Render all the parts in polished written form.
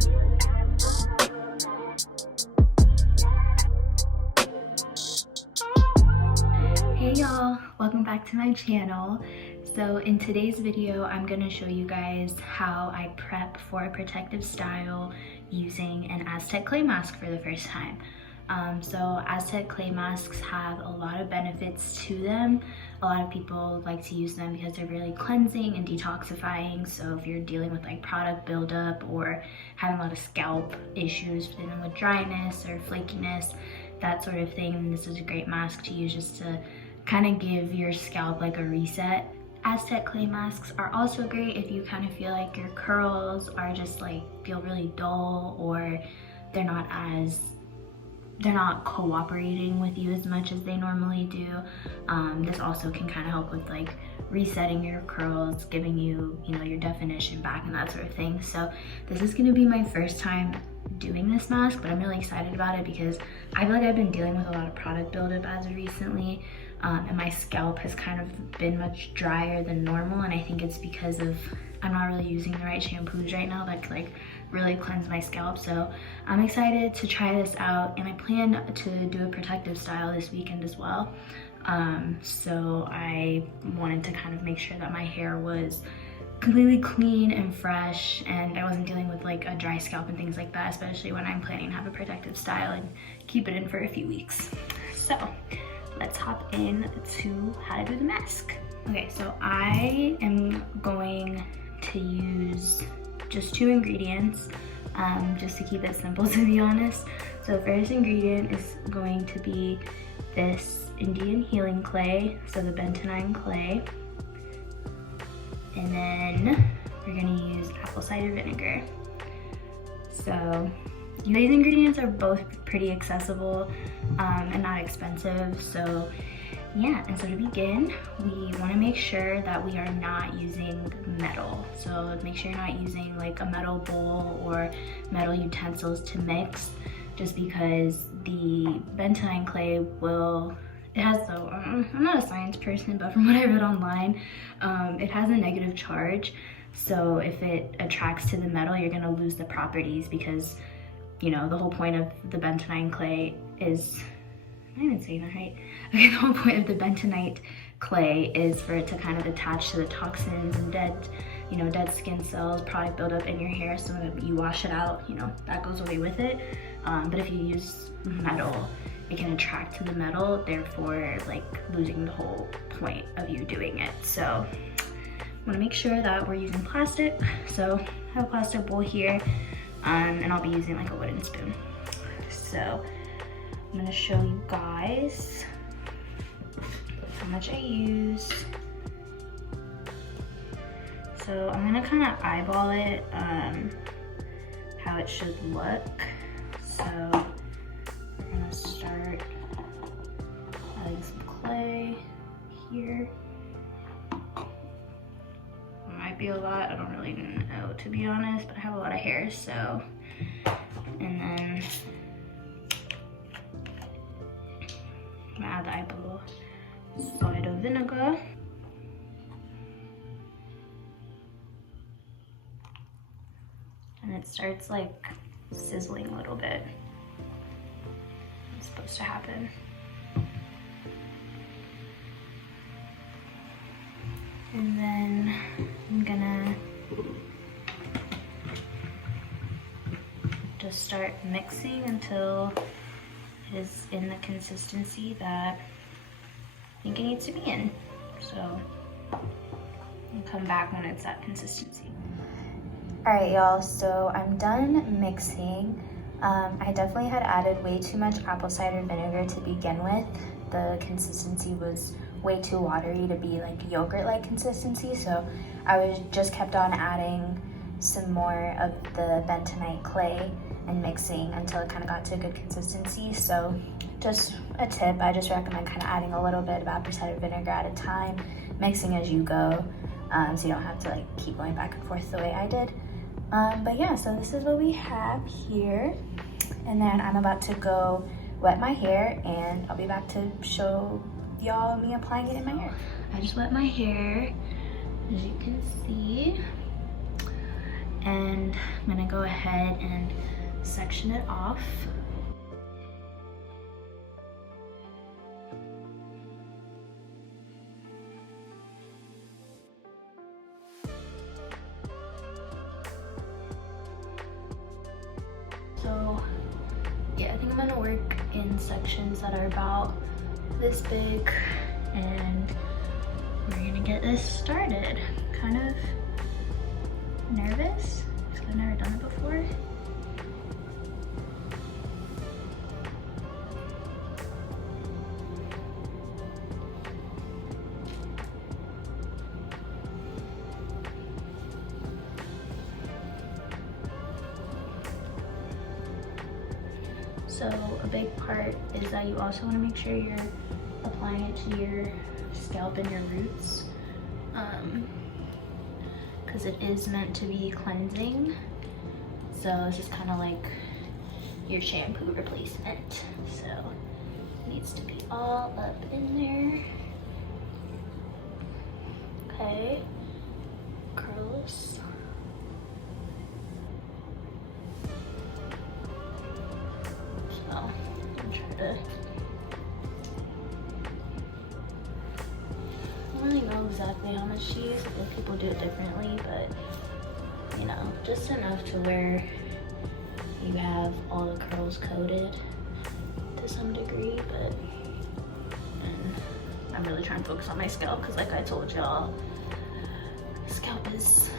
Hey y'all, welcome back to my channel. So in today's video, I'm going to show you guys how I prep for a protective style using an Aztec Clay Mask for the first time. So Aztec Clay Masks have a lot of benefits to them. A lot of people like to use them because they're really cleansing and detoxifying. So if you're dealing with like product buildup or having a lot of scalp issues, dealing with dryness or flakiness, that sort of thing, this is a great mask to use just to kind of give your scalp like a reset. Aztec Clay Masks are also great if you kind of feel like your curls are just like feel really dull, or they're not cooperating with you as much as they normally do. This also can kind of help with like resetting your curls, giving you, your definition back and that sort of thing. So this is gonna be my first time doing this mask, but I'm really excited about it because I feel like I've been dealing with a lot of product buildup as of recently, and my scalp has kind of been much drier than normal, and I think it's because of I'm not really using the right shampoos right now that like really cleanse my scalp. So I'm excited to try this out, and I plan to do a protective style this weekend as well. So I wanted to kind of make sure that my hair was completely clean and fresh, and I wasn't dealing with like a dry scalp and things like that, especially when I'm planning to have a protective style and keep it in for a few weeks. So let's hop in to how to do the mask. Okay, so I am going to use just 2 ingredients, just to keep it simple, to be honest. So the first ingredient is going to be this Indian healing clay, so the bentonite clay. And then we're gonna use apple cider vinegar. So these ingredients are both pretty accessible and not expensive. So yeah, and so to begin, we wanna make sure that we are not using metal. So make sure you're not using like a metal bowl or metal utensils to mix, just because the bentonite clay I'm not a science person, but from what I read online, it has a negative charge. So if it attracts to the metal, you're gonna lose the properties, because the whole point of the bentonite clay is, am I even saying that right? Okay, the whole point of the bentonite clay is for it to kind of attach to the toxins and dead skin cells, product buildup in your hair, so that you wash it out, that goes away with it. But if you use metal, it can attract to the metal, therefore like losing the whole point of you doing it. So I wanna make sure that we're using plastic. So I have a plastic bowl here, and I'll be using like a wooden spoon. So I'm gonna show you guys how much I use. So I'm gonna kind of eyeball it, how it should look. So we're gonna start adding some clay here. It might be a lot, I don't really know, to be honest, but I have a lot of hair, so. And then I'm gonna add the apple cider vinegar. And it starts like sizzling a little bit. It's supposed to happen. And then I'm gonna just start mixing until it is in the consistency that I think it needs to be in. So I'll come back when it's that consistency. All right, y'all, so I'm done mixing. I definitely had added way too much apple cider vinegar to begin with. The consistency was way too watery to be like yogurt-like consistency, so I just kept on adding some more of the bentonite clay and mixing until it kind of got to a good consistency. So just a tip, I just recommend kind of adding a little bit of apple cider vinegar at a time, mixing as you go, so you don't have to like keep going back and forth the way I did. But yeah, so this is what we have here. And then I'm about to go wet my hair, and I'll be back to show y'all me applying it in my hair. I just wet my hair, as you can see. and I'm gonna go ahead and section it off. So yeah, I think I'm gonna work in sections that are about this big, and we're gonna get this started. Kind of nervous because I've never done it before. So a big part is that you also want to make sure you're applying it to your scalp and your roots, because it is meant to be cleansing. So it's just kind of like your shampoo replacement. So it needs to be all up in there. Okay, curls. So I'm trying to, I don't really know exactly how much to use. I think people do it differently, but you know, just enough to where you have all the curls coated to some degree. But and I'm really trying to focus on my scalp because, like I told y'all, scalp has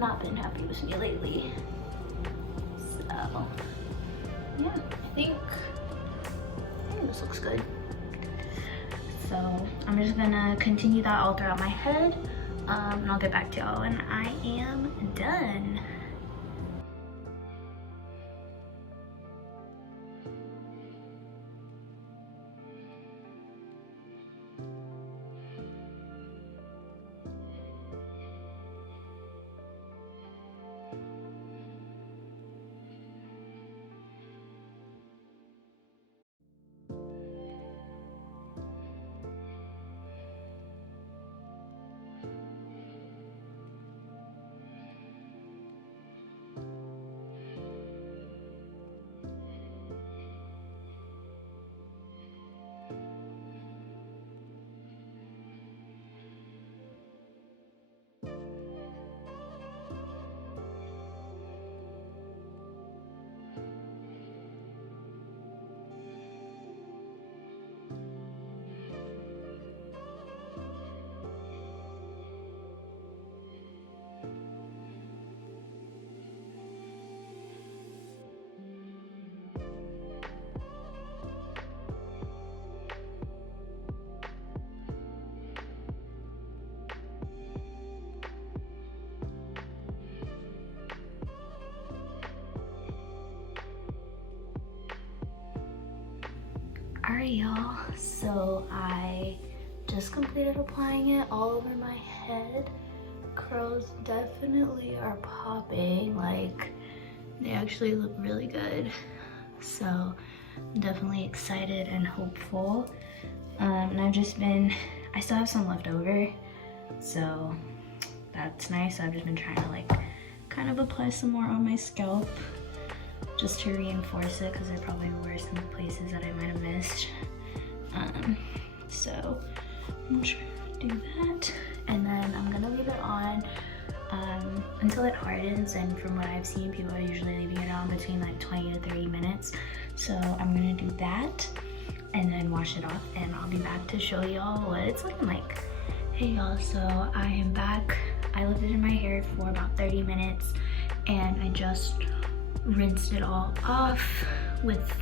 not been happy with me lately. So yeah, I think this looks good. So I'm just gonna continue that all throughout my head, and I'll get back to y'all when I am done. Alright y'all, so I just completed applying it all over my head. Curls definitely are popping, like they actually look really good. So I'm definitely excited and hopeful. And I still have some left over, so that's nice. I've just been trying to like kind of apply some more on my scalp, just to reinforce it, because there probably were some places that I might have missed. So I'm trying to do that, and then I'm gonna leave it on until it hardens. And from what I've seen, people are usually leaving it on between like 20 to 30 minutes. So I'm gonna do that and then wash it off, and I'll be back to show y'all what it's looking like. Hey y'all, so I am back. I left it in my hair for about 30 minutes, and I just rinsed it all off with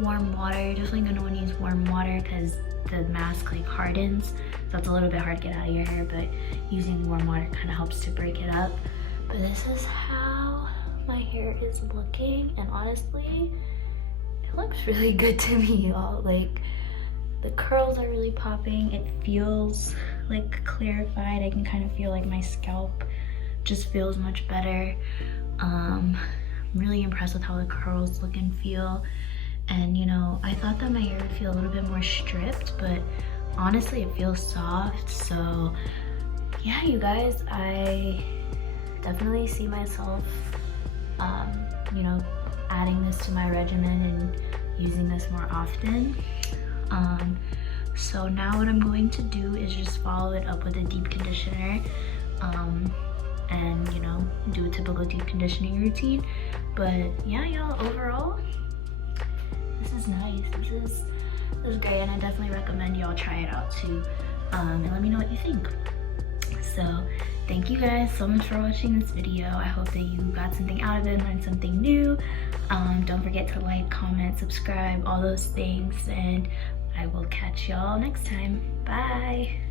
warm water. You're definitely gonna want to use warm water because the mask like hardens, so it's a little bit hard to get out of your hair, but using warm water kind of helps to break it up. But this is how my hair is looking, and honestly it looks really good to me, y'all. Like the curls are really popping. It feels like clarified. I can kind of feel like my scalp just feels much better. I'm really impressed with how the curls look and feel. And you know, I thought that my hair would feel a little bit more stripped, but honestly it feels soft. So yeah, you guys, I definitely see myself, you know, adding this to my regimen and using this more often. So now what I'm going to do is just follow it up with a deep conditioner, and you know, do a typical deep conditioning routine. But yeah, y'all, overall, this is nice. This is great, and I definitely recommend y'all try it out too, and let me know what you think. So thank you guys so much for watching this video. I hope that you got something out of it, learned something new. Don't forget to like, comment, subscribe, all those things, and I will catch y'all next time. Bye.